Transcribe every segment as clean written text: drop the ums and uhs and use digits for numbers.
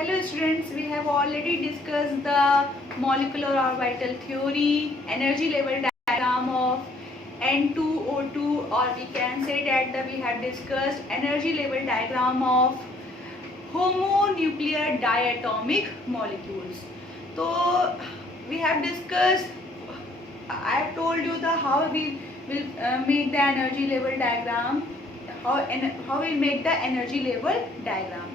Hello students, we have already discussed the molecular orbital theory, energy level diagram of N2O2, or we can say that we have discussed energy level diagram of homonuclear diatomic molecules. So we have discussed, I have told you the how we will make the energy level diagram, how we make the energy level diagram.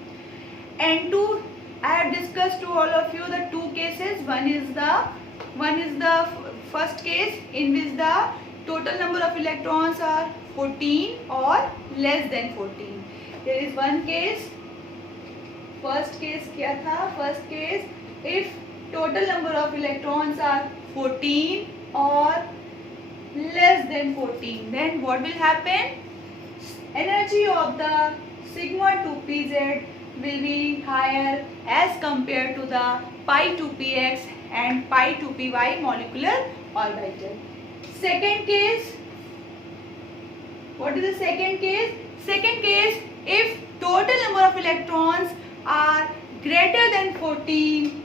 And two, I have discussed to all of you the two cases. One is the first case in which the total number of electrons are 14 or less than 14. There is one case. First case क्या था? First case, if total number of electrons are 14 or less than 14, then what will happen? Energy of the sigma 2pz will be higher as compared to the pi 2px and pi 2py molecular orbital. Second case, what is the second case? Second case, if total number of electrons are greater than 14,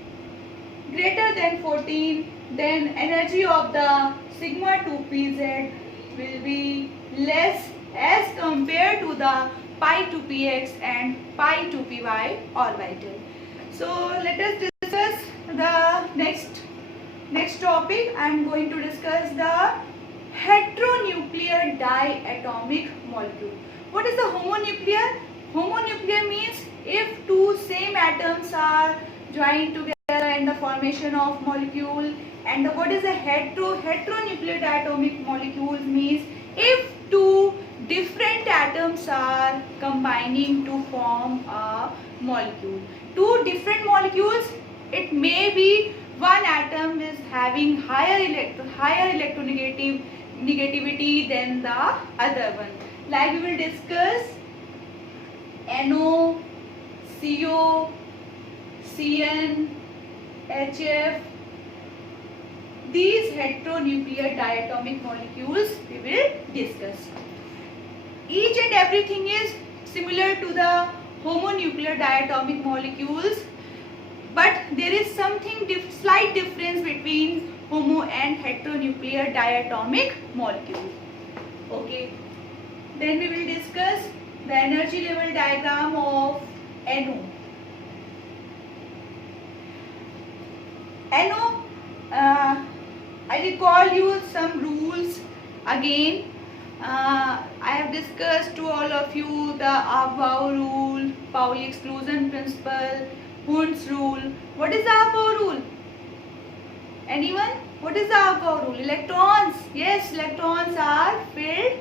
then energy of the sigma 2pz will be less as compared to the pi 2px and pi 2py orbital. So let us discuss the next topic. I am going to discuss the heteronuclear diatomic molecule. What is the homonuclear? Homonuclear means if two same atoms are joined together in the formation of molecule. And what is a heteronuclear diatomic molecule means if two different atoms are combining to form a molecule. Two different molecules, it may be one atom is having higher electronegativity than the other one. Like we will discuss NO, CO, CN, HF. These heteronuclear diatomic molecules we will discuss. Each and everything is similar to the homonuclear diatomic molecules, but there is something slight difference between homo and heteronuclear diatomic molecules. Okay. Then we will discuss the energy level diagram of NO. NO, I recall you some rules again. I have discussed to all of you the Aufbau rule, Pauli exclusion principle, Hund's rule. What is the Aufbau rule? Anyone? What is the Aufbau rule? Electrons. Yes, electrons are filled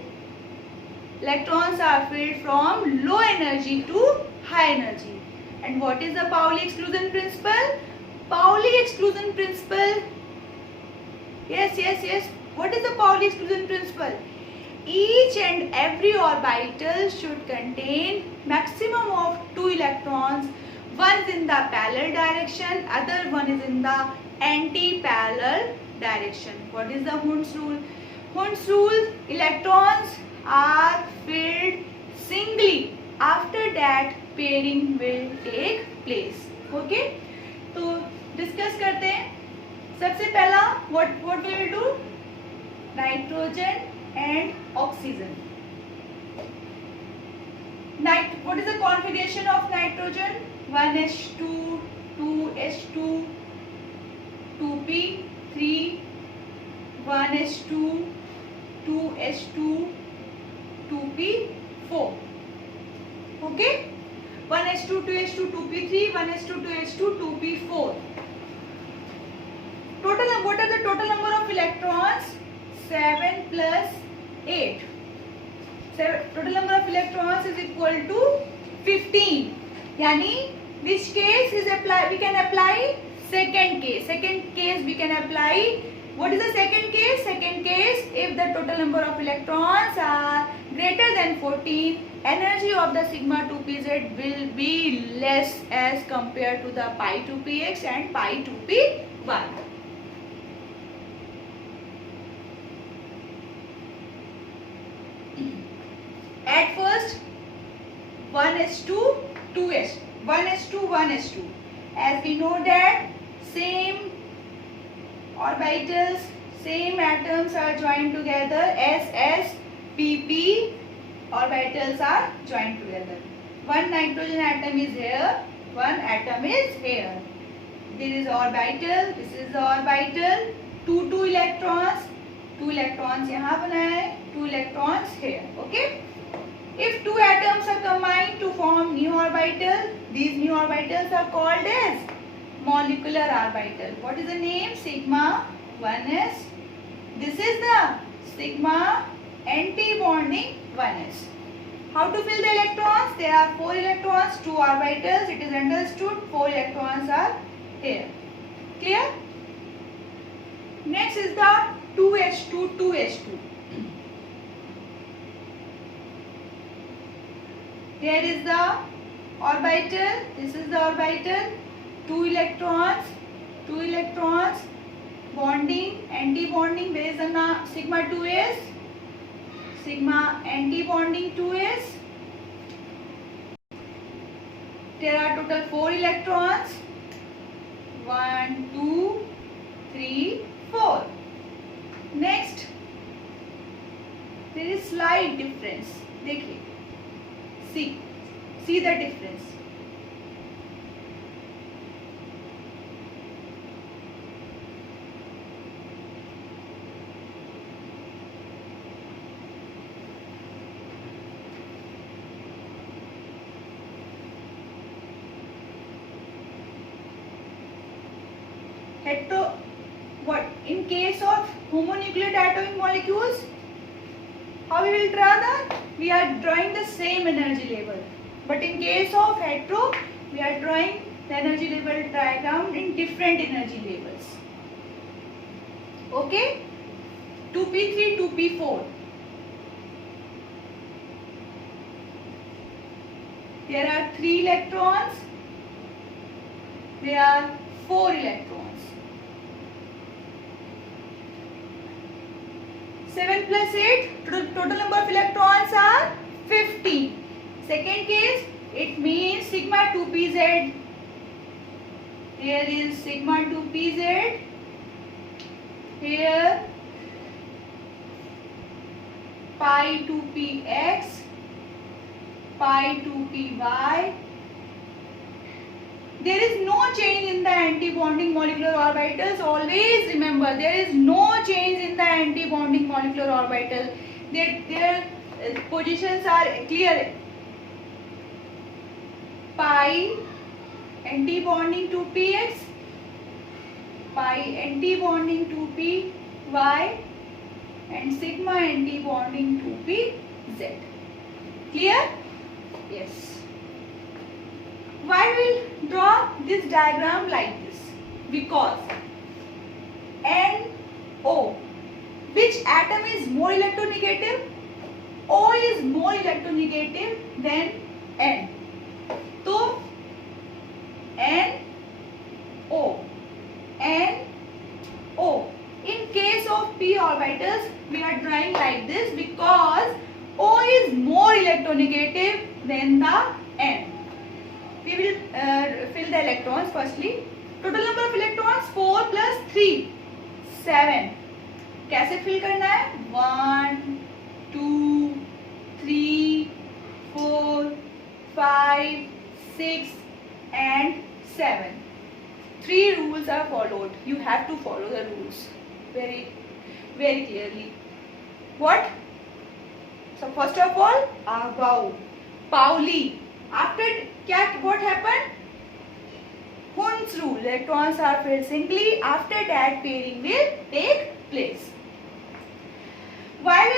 from low energy to high energy. And what is the Pauli exclusion principle? Pauli exclusion principle. Yes. What is the Pauli exclusion principle? Each and every orbital should contain maximum of 2 electrons. One is in the parallel direction, other one is in the anti-parallel direction. What is the Hund's rule? Hund's rule, electrons are filled singly. After that, pairing will take place. Okay? तो discuss करते हैं. सबसे पहला what we will do? Nitrogen and oxygen. What is the configuration of nitrogen? 1s2, 2s2, 2p3, 1s2, 2s2, 2p4. Okay? 1s2, 2s2, 2p3, 1s2, 2s2, 2p4. What are the total number of electrons? 7 plus 8. Total number of electrons is equal to 15. Yani which case is we can apply? Second case. Second case we can apply. What is the second case? Second case, if the total number of electrons are greater than 14, energy of the sigma 2pz will be less as compared to the pi 2px and pi 2py. At first 1s2, 2s, 1s2, 1s2. as we know that same orbitals, same atoms are joined together. S S P P orbitals are joined together. One nitrogen atom is here, one atom is here. This is orbital, this is the orbital. Two electrons, two electrons यहाँ बनाए, two electrons here. Okay. If two atoms are combined to form new orbital, these new orbitals are called as molecular orbital. What is the name? Sigma 1s. This is the sigma anti-bonding 1s. How to fill the electrons? There are 4 electrons, 2 orbitals. It is understood 4 electrons are here. Clear? Next is the 2h2, 2h2. Here is the orbital. This is the orbital. 2 electrons, bonding, anti-bonding. Where is the sigma 2s? Sigma anti-bonding 2s. There are total 4 electrons. 1, 2, 3, 4. Next, there is slight difference. देखिए, see the difference. What in case of homonuclear atomic molecules, how we will draw that? We are drawing the same energy level, but in case of hetero, we are drawing the energy level diagram in different energy levels. Okay, 2p3, 2p4. There are 3 electrons. There are 4 electrons. 7 plus 8, total number of electrons are 15. Second case, it means sigma 2pz. Here is sigma 2pz. Here pi 2px, pi 2py. There is no change in the anti-bonding molecular orbitals. Always remember, there is no change in the anti-bonding molecular orbital. Their positions are clear. Pi anti-bonding to px, pi anti-bonding to py, and sigma anti-bonding to pz. Clear? Yes. Why we will draw this diagram like this? Because NO, which atom is more electronegative? O is more electronegative than N. So NO. In case of p orbitals, we are drawing like this because O is more electronegative than the N. We will fill the electrons firstly. Total number of electrons 4 plus 3, 7. कैसे fill करना है? 1, 2, 3, 4, 5, 6 and 7. 3 rules are followed. You have to follow the rules very clearly. What? So first of all, above Pauli. After what happened? Hund's rule. Electrons are filled singly. After that, pairing will take place. While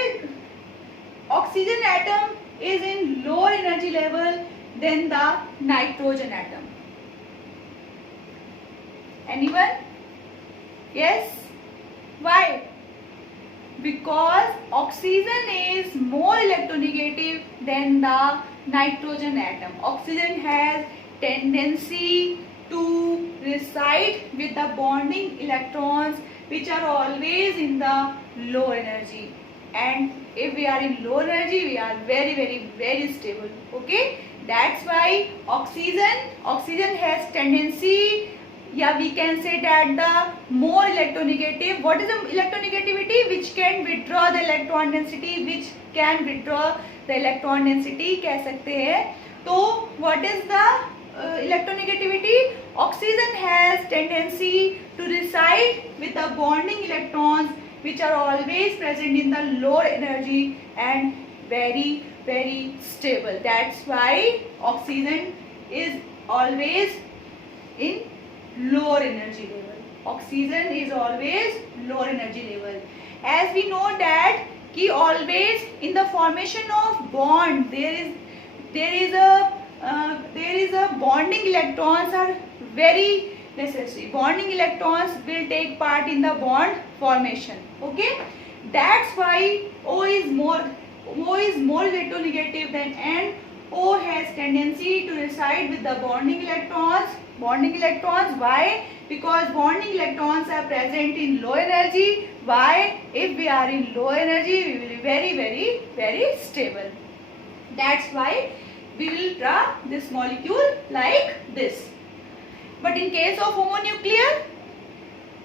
oxygen atom is in lower energy level than the nitrogen atom. Anyone? Yes? Why? Because oxygen is more electronegative than the nitrogen atom. Oxygen has tendency to reside with the bonding electrons which are always in the low energy, and if we are in low energy we are very stable. Okay, That's why oxygen has tendency, yeah, we can say that the more electronegative. What is the electronegativity? Which can withdraw the electron density, which can withdraw the electron density कह सकते हैं. तो what is the electronegativity? Oxygen has tendency to reside with the bonding electrons which are always present in the lower energy and very very stable. That's why oxygen is always in lower energy level. Oxygen is always lower energy level. As we know that कि always in the formation of bond there is a bonding electrons are very necessary. Bonding electrons will take part in the bond formation. Okay, that's why O is more electronegative than N. O has tendency to reside with the bonding electrons. Why? Because bonding electrons are present in low energy. Why? If we are in low energy, we will be very very very stable. That's why we will draw this molecule like this. But in case of homonuclear,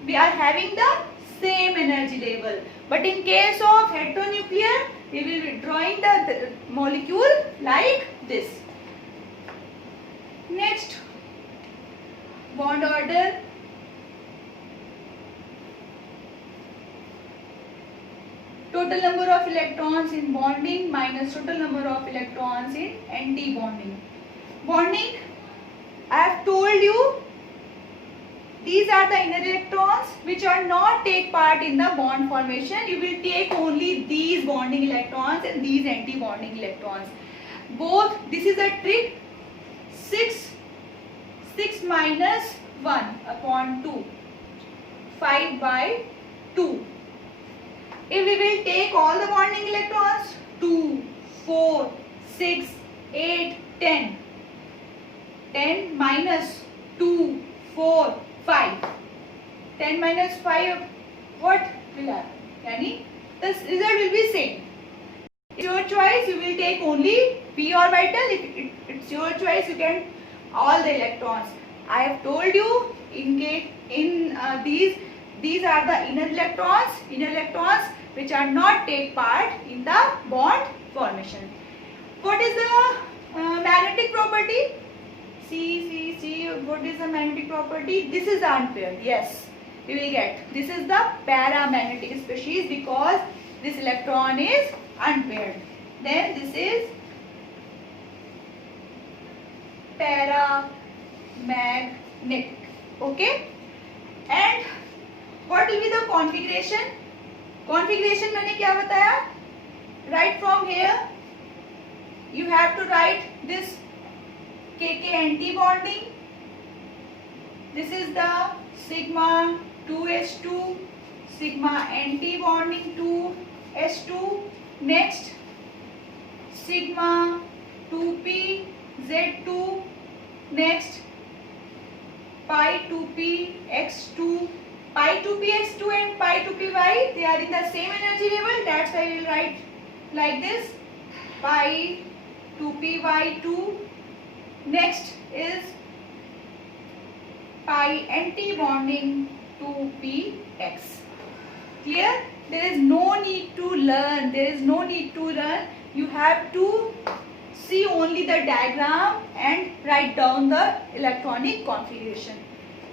we are having the same energy level. But in case of heteronuclear, we will be drawing the molecule like this. Next, bond order. Total number of electrons in bonding minus total number of electrons in anti-bonding. Bonding, I have told you, these are the inner electrons which are not take part in the bond formation. You will take only these bonding electrons and these anti-bonding electrons. Both, this is a trick. 6 minus 1 upon 2. 5 by 2. If we will take all the bonding electrons, 2, 4, 6, 8, 10. 10 minus 2, 4, 5. 10 minus 5, what will happen? Yani, the result will be same. It's your choice, you will take only p orbital. If it's your choice, you can all the electrons. I have told you these are the inner electrons which are not take part in the bond formation. What is the magnetic property? See, what is the magnetic property? This is unpaired. Yes, we will get. This is the paramagnetic species because this electron is unpaired. Then this is paramagnetic. Okay. And what will be the configuration? Configuration मैंने क्या बताया? Right from here, you have to write this KK anti-bonding. This is the sigma 2s2, sigma anti-bonding 2s2. Next, sigma 2p z2. Next, pi 2p x2. Pi 2p x2 and pi 2p y, they are in the same energy level. That's why we will write like this, pi 2p y2. Next is pi anti-bonding 2px. Clear? There is no need to learn. You have to see only the diagram and write down the electronic configuration.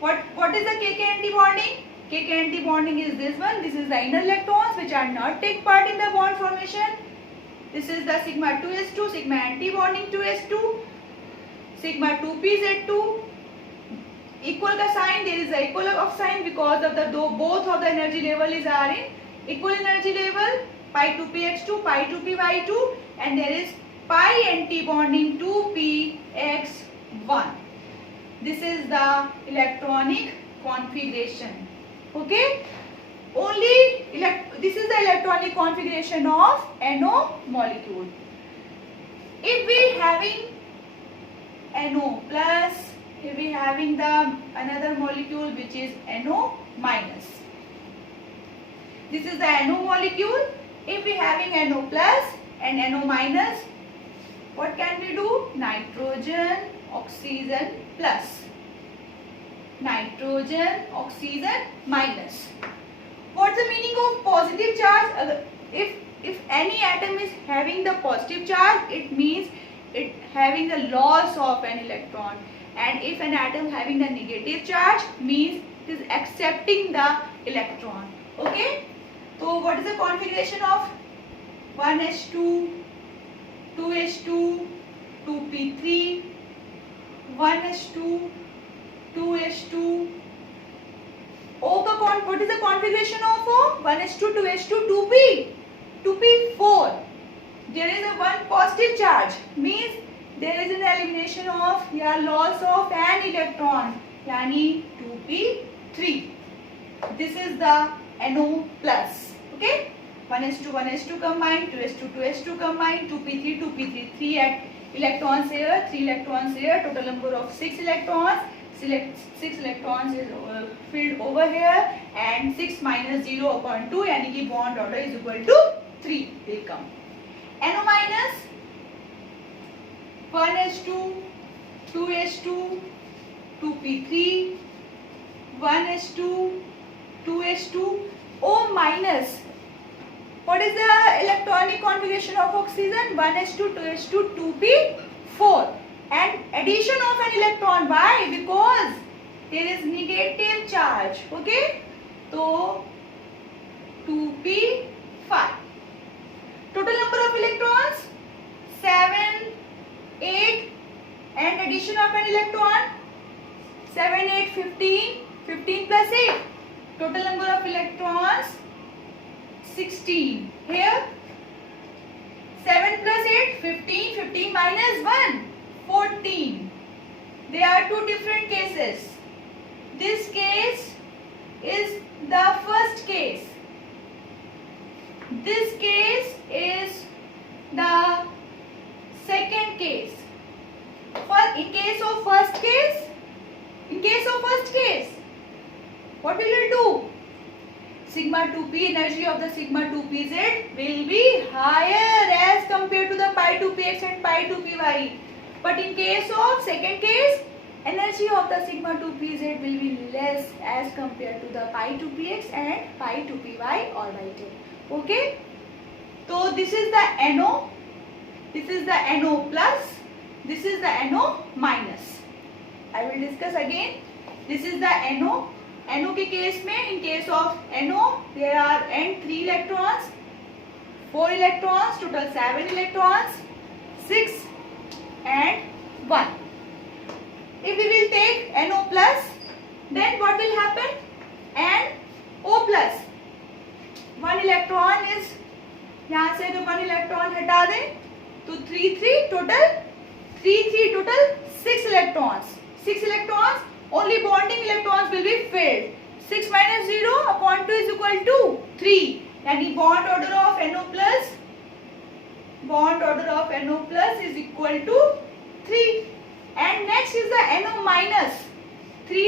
What is the KK anti-bonding? KK anti-bonding is this one. This is the inner electrons which are not take part in the bond formation. This is the sigma 2s2, sigma anti-bonding 2s2, sigma 2pz2. Equal the sign, there is a equal of sign because of the both of the energy level are in equal energy level. Pi 2px2, pi 2py2, and there is pi anti-bonding 2px1. This is the electronic configuration. Okay. This is the electronic configuration of NO molecule. If we having NO plus, if we having the another molecule which is NO minus. This is the NO molecule. If we having NO plus and NO minus, What can we do? Nitrogen, oxygen plus. Nitrogen, oxygen minus. What's the meaning of positive charge? If any atom is having the positive charge, it means it having the loss of an electron, and if an atom having the negative charge, means it is accepting the electron. Okay, so what is the configuration of 1s2, 2s2, 2p3, 1s2, 2s2. What is the configuration of O? 1s2, 2s2, 2p, 2p4. There is a one positive charge, means there is an elimination of या loss of an electron, यानी 2p3. This is the NO plus. Okay, 1s2, 1s2 combined, 2s2, 2s2 combined, 2p3, 2p3, 3 at electrons here, 3 electrons here, total number of 6 electrons. 6 electrons is filled over here, and 6 minus 0 upon 2, यानी कि bond order is equal to 3 will come. NO minus 1s2, 2s2, 2p3, 1s2, 2s2, O minus. What is the electronic configuration of oxygen? 1s2, 2s2, 2p4. And addition of an electron. Why? Because there is negative charge. Okay, so 2p5. Total number of electrons 7, 8, and addition of an electron 7, 8, 15. 15 plus 8. Total number of electrons 16. Here 7 plus 8, 15. 15 minus 1, 14. There are two different cases. This case is the first case. This case is the second case. In case of first case, what will you do? Sigma 2p, energy of the sigma 2pz will be higher as compared to the pi 2px and pi 2py. But in case of second case, energy of the sigma 2pz will be less as compared to the pi 2px and pi 2py orbital. Okay, so this is the NO, this is the NO plus, this is the NO minus. I will discuss again. This is the NO. NO के case में, in case of NO, there are N3 electrons, 4 electrons, total 7 electrons, 6 and 1. If we will take NO plus, then what will happen? NO plus. 1 electron is, यहाँ से तो 1 electron हटा दें, तो 3 3 total 6 electrons. 6 electrons, only bonding electrons will be filled. 6 minus 0 upon 2 is equal to 3. यानी bond order of NO plus is equal to 3. And next is the NO minus.